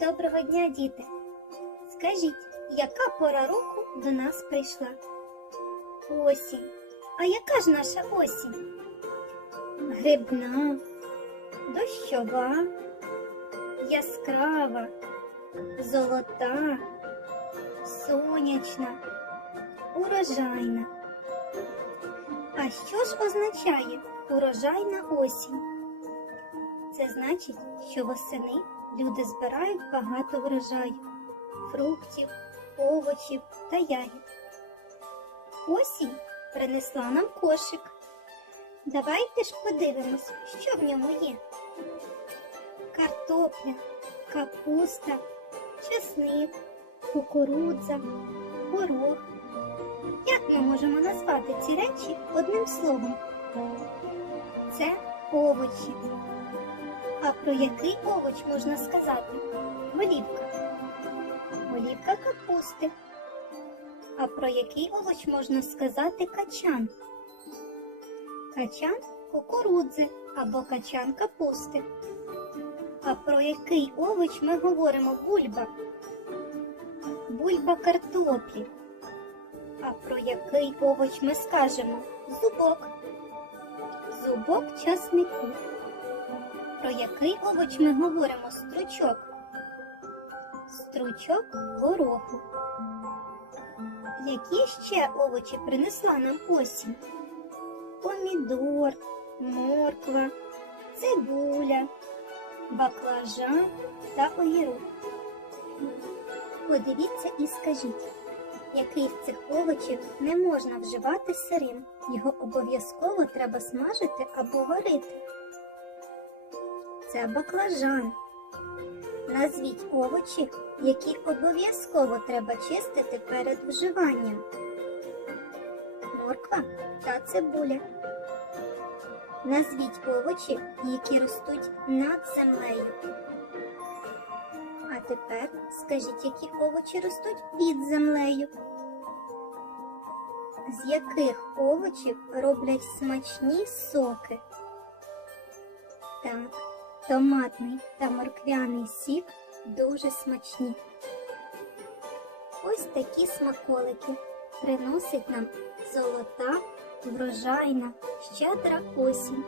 Доброго дня, діти! Скажіть, яка пора року до нас прийшла? Осінь. А яка ж наша осінь? Грибна, дощова, яскрава, золота, сонячна, урожайна. А що ж означає урожайна осінь? Це значить, що восени люди збирають багато врожаю фруктів, овочів та ягід. Осінь принесла нам кошик. Давайте ж подивимось, що в ньому є. Картопля, капуста, чесник, кукурудза, горох. Як ми можемо назвати ці речі одним словом? Це овочі. А про який овоч можна сказати? Голівка. Голівка капусти. А про який овоч можна сказати качан? Качан кукурудзи або качан капусти. А про який овоч ми говоримо бульба? Бульба картоплі. А про який овоч ми скажемо? Зубок. Зубок часнику. Про який овоч ми говоримо стручок? Стручок гороху. Які ще овочі принесла нам осінь? Помідор, морква, цибуля, баклажан та огірок. Подивіться і скажіть, який з цих овочів не можна вживати сирим. Його обов'язково треба смажити або варити. Це баклажан. Назвіть овочі, які обов'язково треба чистити перед вживанням. Морква та цибуля. Назвіть овочі, які ростуть над землею. А тепер скажіть, які овочі ростуть під землею. З яких овочів роблять смачні соки? Так, томатний та морквяний сік дуже смачні. Ось такі смаколики приносить нам золота, врожайна, щедра осінь.